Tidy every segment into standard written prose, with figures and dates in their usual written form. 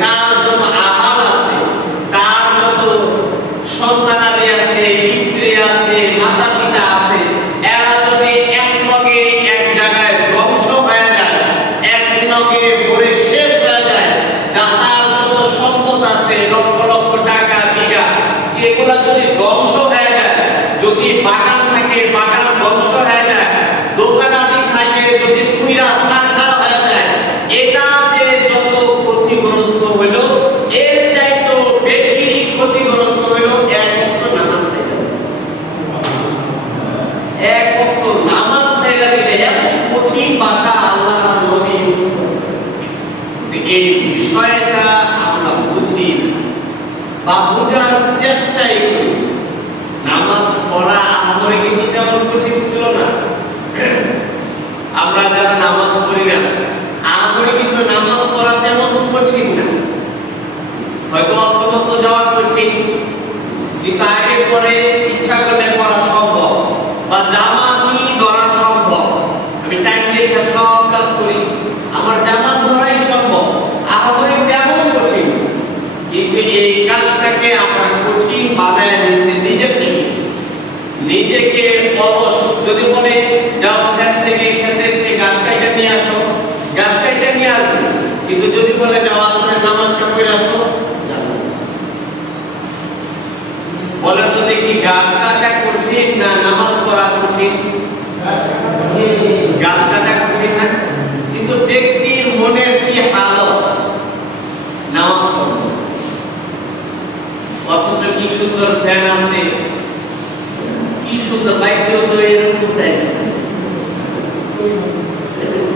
তার যত আমাল আছে, তার যত সন্তানাদি আছে, স্ত্রী আছে, মাতা পিতা আছে, এরা যদি এক লগে এক জায়গায় ধ্বংস হয়ে যায়, এক লগে পড়ে শেষ হয়ে যায়, যার যত সম্পদ আছে লক্ষ লক্ষ টাকা বিঘা, এগুলা যদি ধ্বংস হয়ে যায়, যদি বাগান থাকে বাগান ধ্বংস হয়ে যায়, দোকান আদি থাকে যদি পুরা সাক্ষাৎ হয়ে যায়, এটা যে যত ক্ষতিগ্রস্ত হইল, এর চাইতে বেশি ক্ষতিগ্রস্ত হইল এক ওয়াক্ত নামাজ ছাইড়া। এক ওয়াক্ত নামাজ ছাইড়া দিলে এত কঠিন ভাষা আল্লাহর নবী ইউজ করেছেন। এই বিষয়টা আমরা বুঝি বা বোঝার চেষ্টাই করি। নামাজ পড়া আমাদের কিন্তু তেমন কঠিন ছিল না। আমরা যারা নামাজ পড়ি না, আমাদের কিন্তু নামাজ পড়া তেমন কঠিন না। হয়তো অন্তত যাওয়া কঠিন, কিন্তু আগে পরে ইচ্ছা করলে পড়া সম্ভব, বা জামাতি ধরা সম্ভব। আমি টাইম দিয়ে সব কাজ করি, আমার জামাত ধরাই সম্ভব। আমাদের তেমন কঠিন, কিন্তু এই কাজটাকে আমরা কঠিন বানায় নিয়েছি নিজে থেকে। নিজেকে অলস যদি বলে যাও খেত থেকে গাছ কাইটা নিয়ে আসো, গাছ কাইটা নিয়ে আসবে, কিন্তু যদি বলে যাও আসলে নামাজটা পড়ে আসো, বলেন তো দেখি গাছ কাটা কঠিন না নামাজ পড়া কঠিন? গাছ কাটা কঠিন না, কিন্তু ব্যক্তির মনের কি হালত নামাজ পড়া। অথচ কি সুন্দর ফ্যান আছে, কি সুন্দর বাইকেও তো এরকম দেয়,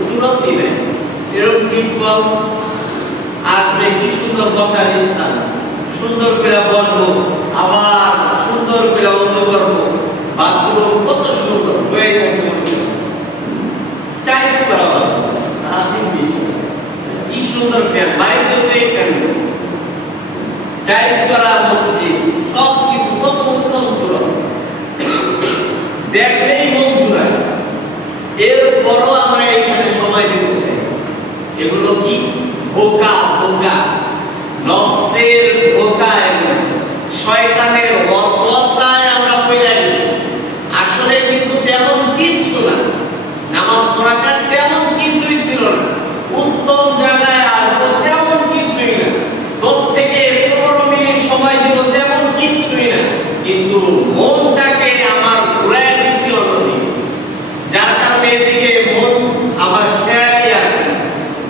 সুরতি নেই এরকম টিপল আসবে, কি সুন্দর বসার স্থান, সুন্দর করে বসবো, আবার সুন্দর করে অংশ করবো, বাথরুম কত সুন্দর হয়ে থাকবে, টাইস করা হবে, কি সুন্দর ফ্যান, বাইরেও তো এই ফ্যান, টাইস করা মসজিদ, সব কিছু কত উত্তম সুরত, দেখলেই মন জুড়ায়। এরপরও আমরা এখানে সময় দিতে চাই। এগুলো কি ধোঁকা, ধোঁকা, নফসের ধোঁকা, শয়তানের ওয়াসওয়াসায় আমরা পড়ে গেছি। আসলে কিন্তু তেমন কিছু না, নামাজ পড়াটা তেমন কিছুই ছিল না, উত্তম জায়গায় আসবো তেমন কিছুই না, 10 থেকে 15 মিনিট সময় দিব তেমন কিছুই না, কিন্তু মনটাকে আমার ঘুরায় দিছিল নদী, যার কারণে এদিকে মন আমার খেয়ালই আসে না,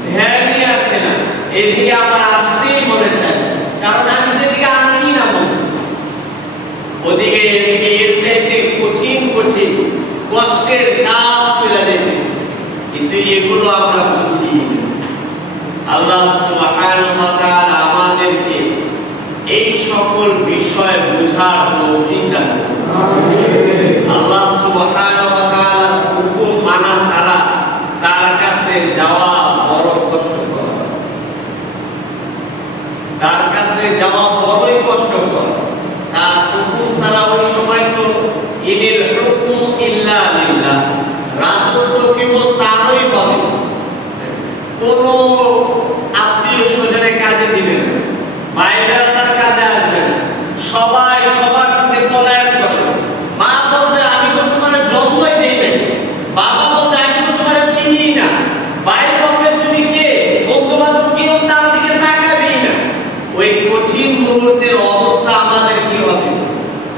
ধ্যানই আসে না, এদিকে আমার আসতেই মনে চায়, কারণ আমি যেদিকে আনি না মন, ওদিকে এদিকে এর চাইতে কঠিন কঠিন কষ্টের কাজ করে দিতেছে, কিন্তু এগুলো আমরা বুঝি না। আল্লাহ সুবহানাহু ওয়া তাআলা আমাদেরকে এই সকল বিষয় বোঝার তৌফিক দান করুন। আমিন। আল্লাহ সুবহানাহু ওয়া তাআলা হুকুম মানা ছাড়া তার কাছে যাওয়া বড় কষ্টকর, তার কাছে যাওয়া বড়ই কষ্টকর। তার হুকুম ছাড়া ওই সময় তো ইনিল হুকমু ইল্লা লিল্লাহ, রাজত্ব কেবল তারই হবে, কোন আত্মীয় স্বজনের কাজে দিবে না, বাইরের তার কাজে আসবে না, সবাই সবার থেকে পলায়ন করবে। মা বলবে আমি তো তোমার জন্মই দেই নাই, বাবা বলবে আমি তো তোমার চিনি না, ভাই বলবে তুমি কে, বন্ধু বান্ধব কেউ তার দিকে তাকাবেই না। ওই কঠিন মুহূর্তের অবস্থা আমাদের কি হবে?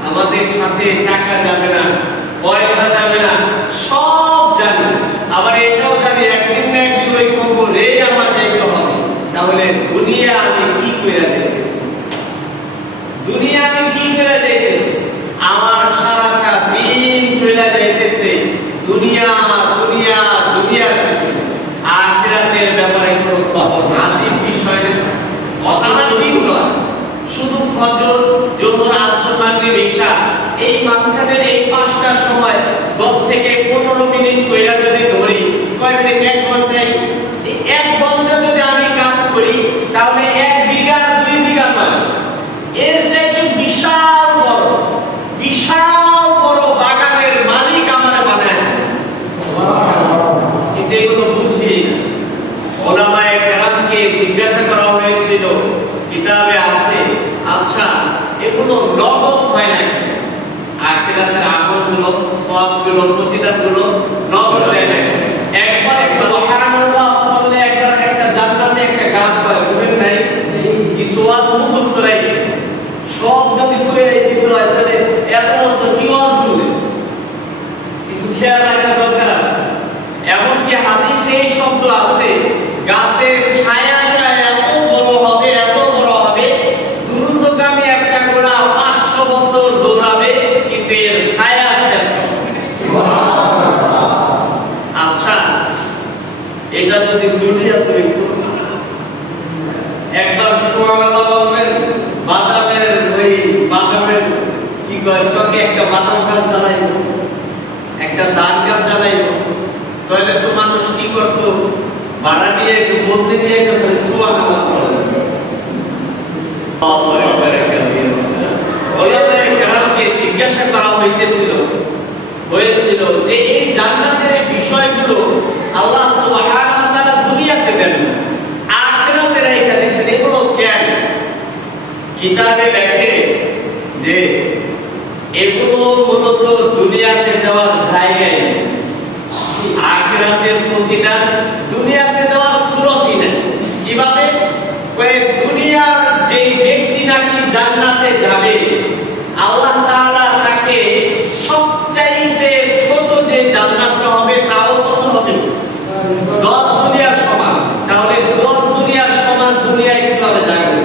আমাদের সাথে টাকা যাবে না, পয়সা যাবে না, সব জানি, আবার এটাও জানি একদিন না একদিন ওই কবরে আমার যাইতে হবে। তাহলে দুনিয়া আমি কি করে যাইতেছি, দুনিয়া আমি কি করে যাইতেছি, আমার সারাটা দিন চলে যাইতেছে দুনিয়া দুনিয়া দুনিয়া কিছু, আখিরাতের ব্যাপারে কোনো খবর না। আজীব বিষয় না, অজানা দিন নয়, শুধু ফজর, যোহর, আসর, মাগরিব, ইশা, এই মাঝখানের এই 5টার সময় 10 থেকে 15 মিনিট কইরা যদি ধরি, কয় মিনিট, 1 ঘন্টায়, এই 1 ঘন্টা যদি আমি কাজ করি, তাহলে এগুলো নগদ হয় না। আখিরাতের আমলগুলো, সওয়াবগুলো, প্রতিদানগুলো নগদ হয় না। একবার সুবহানাল্লাহ বললে একবার একটা জান্নাতে একটা গাছ হয়, বুঝেন নাই? কিছু ওয়াজ মুখস্থ রাখে সব যদি করে দিতে হয় তাহলে এত বছর কি ওয়াজ বলবে? কিছু খেয়াল রাখার দরকার আছে। এমনকি হাদিসে এই শব্দ আছে, গাছের ছায়াটা এত বড় হবে, এত বড় হবে, দ্রুতগামী একটা ঘোড়া 500 বছর দৌড়াবে কিন্তু এর ছায়া শেষ হবে। আচ্ছা, এটা যদি দুনিয়া তৈরি করবে, একবার সুবহানাল্লাহ বলবেন, বাদামের কি কয় চকে একটা বাদাম গাছ জ্বালাইল, একটা ধান গাছ জ্বালাইল, তাহলে তো মানুষ কি করতো? ভাড়া দিয়ে একটু বদলে দিয়ে একটু সুবহানাল্লাহ বলে। জিজ্ঞাসা করা হয়েছিল যে এই জান্নাতের বিষয়গুলো আল্লাহ সুবহানাহু ওয়া তাআলা দুনিয়াতে দেন, আখিরাতে রেখে দিয়েছেন, এগুলো কেন? কিতাবে লেখে যে এগুলো মূলত দুনিয়াতে দেওয়ার জায়গায়, আখিরাতের প্রতিদান দুনিয়াতে দেওয়ার সুরতই নেই। কিভাবে? দুনিয়ার যে ব্যক্তি নাকি জান্নাতে যাবে, আল্লাহ তাআলা তাকে সবচাইতে ছোট যে জান্নাতটা হবে তাও কত হবে? 10 দুনিয়ার সমান। তাহলে 10 দুনিয়ার সমান দুনিয়ায় কিভাবে যাবে?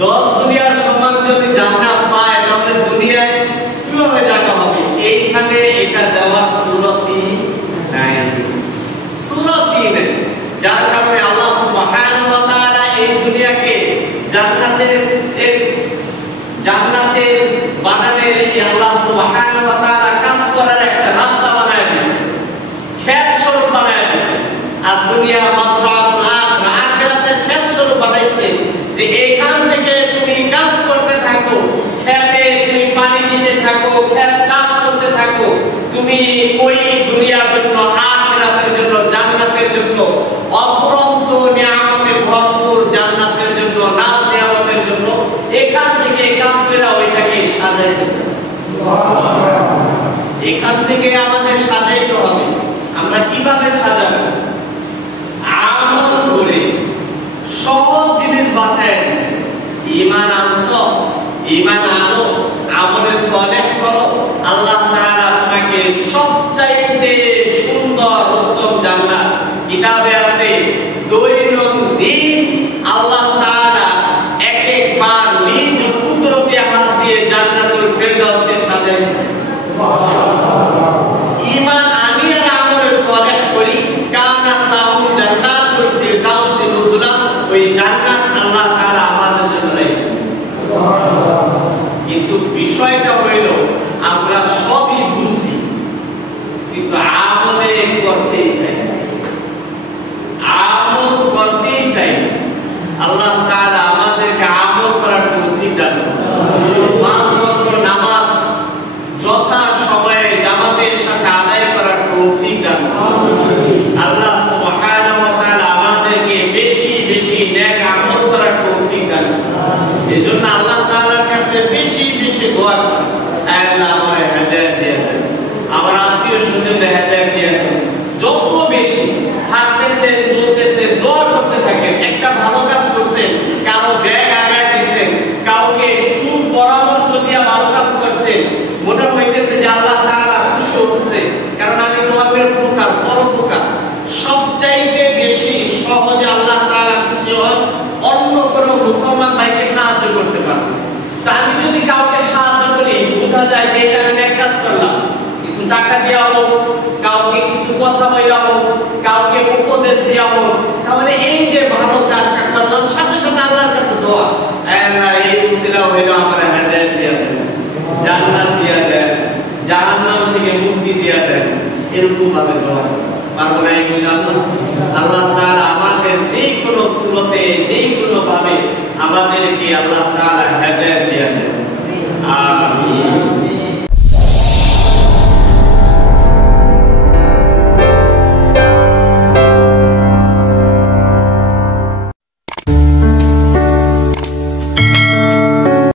10 দুনিয়ার সমান যদি জান্নাত পায় তাহলে দুনিয়ায় কিভাবে জায়গা হবে? এইখানে এটা দেওয়ার সুরতই নাই, সুরতই নেই। যার কারণে আল্লাহ সুবহানাহু ওয়া তাআলা এই দুনিয়াকে জান্নাতের বানানের আল্লাহ সুবহানাহু ওয়া তাআলা কাজ করার একটা রাস্তা বানায় দিয়েছে, খেত স্বরূপ বানায় দিয়েছে। আর দুনিয়া মাযরাআতুল আখিরাহ, আখিরাতের খেত স্বরূপ বানাইছে যে এখান থেকে তুমি কাজ করতে থাকো, খেতে তুমি পানি দিতে থাকো, খেত চাষ করতে থাকো, তুমি ওই দুনিয়ার জন্য, আখিরাতের জন্য, জান্নাতের জন্য, অফুরন্ত নিয়ামতে ভরপুর জান্নাতের জন্য, নাজ নিয়ামতের জন্য এখান থেকে কাজ করে ওইটাকে সাজাইতে হবে। এখান থেকে আমাদের সাজাইতে হবে। আমরা কিভাবে সাজাবো? আমল করে সব জিনিস বাঁচায় দিছে। ঈমান আনছো, ঈমান আনো, আমলে সালেহ করো, আল্লাহ তাআলা তোমাকে সবচাইতে সুন্দর উত্তম জান্নাত, কিতাবে আছে দৈনন্দিন আল্লাহ তাআলা এক একবার নিজ কুদরতে হাত দিয়ে জান্নাতুল ফেরদাউসকে সাজায় দেন। ঈমান আনি আর আমলে সালেহ করি, কানাত লাহুম জান্নাতুল ফিরদাউস নুজুলা, ওই জান্নাত আল্লাহ তাআলা আমাদের জন্য রাখেন। কিন্তু বিষয়টা হইল আমরা সবই বুঝি কিন্তু আমলে করতেই চাই, আমল করতেই চাই। আল্লাহ তাআলা আমাদেরকে আমল করার তৌফিক দান করুন। 5 ওয়াক্ত নামাজ যথা সময়ে জামাতের সাথে আদায় করার তৌফিক দান করুন। আল্লাহ সুবহানাহু ওয়া তাআলা আমাদেরকে বেশি বেশি নেক আমল করার তৌফিক দান করুন। এজন্য আল্লাহ তাআলার কাছে বেশি বেশি দোয়া করি, আল্লাহ আমাকে হেদায়েত দিয়ে দেন, আমার আত্মীয় স্বজনদের হেদায়েত দিয়ে দেন। যত বেশি হাঁটতেছেন, চলতেছেন, দোয়া করতে থাকেন। একটা ভালো কাজ করছেন, কারো ব্যাগ আগায় দিয়েছেন, কাউকে সুপরামর্শ দিয়ে ভালো কাজ করছেন, মনে হইতেছে যে আল্লাহ তাআলা খুশি হচ্ছে, কারণ আমি তোমাদের উপকার, পরোপকার সবচাইতে বেশি সহজে আল্লাহ তাআলা খুশি হন অন্য কোনো মুসলমান ভাইকে সাহায্য করতে পারবে। তা আমি যদি কাউকে সাহায্য করি, বোঝা যায় যে এটা আমি এক কাজ করলাম, কিছু টাকা দেওয়া হোক, কাউকে কিছু কথা বলা হোক, কাউকে উপদেশ দেওয়া হোক, তাহলে এই যে ভালো কাজটা করলাম, সাথে সাথে আল্লাহর কাছে দোয়া, আল্লাহ এই উসিলা হইলো আমার হেদায়েত দিয়ে দেন, জান্নাত দিয়ে দেন, জাহান্নাম থেকে মুক্তি দিয়ে দেন, এরকম ভাবে দোয়া পারবো না ইনশাআল্লাহ। আল্লাহ তাআলা আমাদের যে কোনো সুরতে, যে কোনো ভাবে আমাদেরকে আল্লাহ তাআলা হেদায়েত দিয়ে দেন। আমিন।